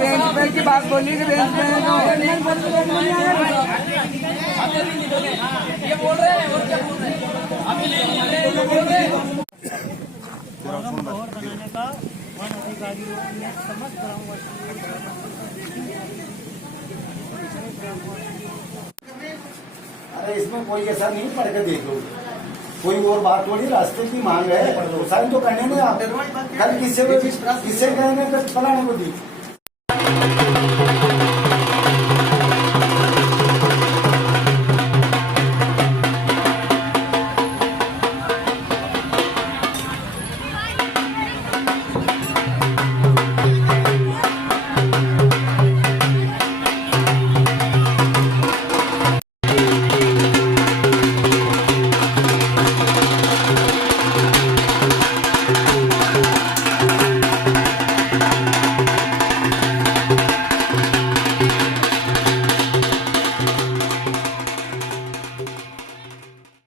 रेंज पे की बात बोली कि रेंज पे ये बोल रहे हैं और क्या बोल रहे हैं? अभी नहीं बोल रहे हैं। भवन बनाने का वन अधिकारियों ने समस्त ग्रामवासियों अरे इसमें कोई ऐसा नहीं, पढ़ के देखो, कोई और बात थोड़ी, रास्ते की मांग है, साइन तो करने में आप कल किससे कहने फलाने को दी।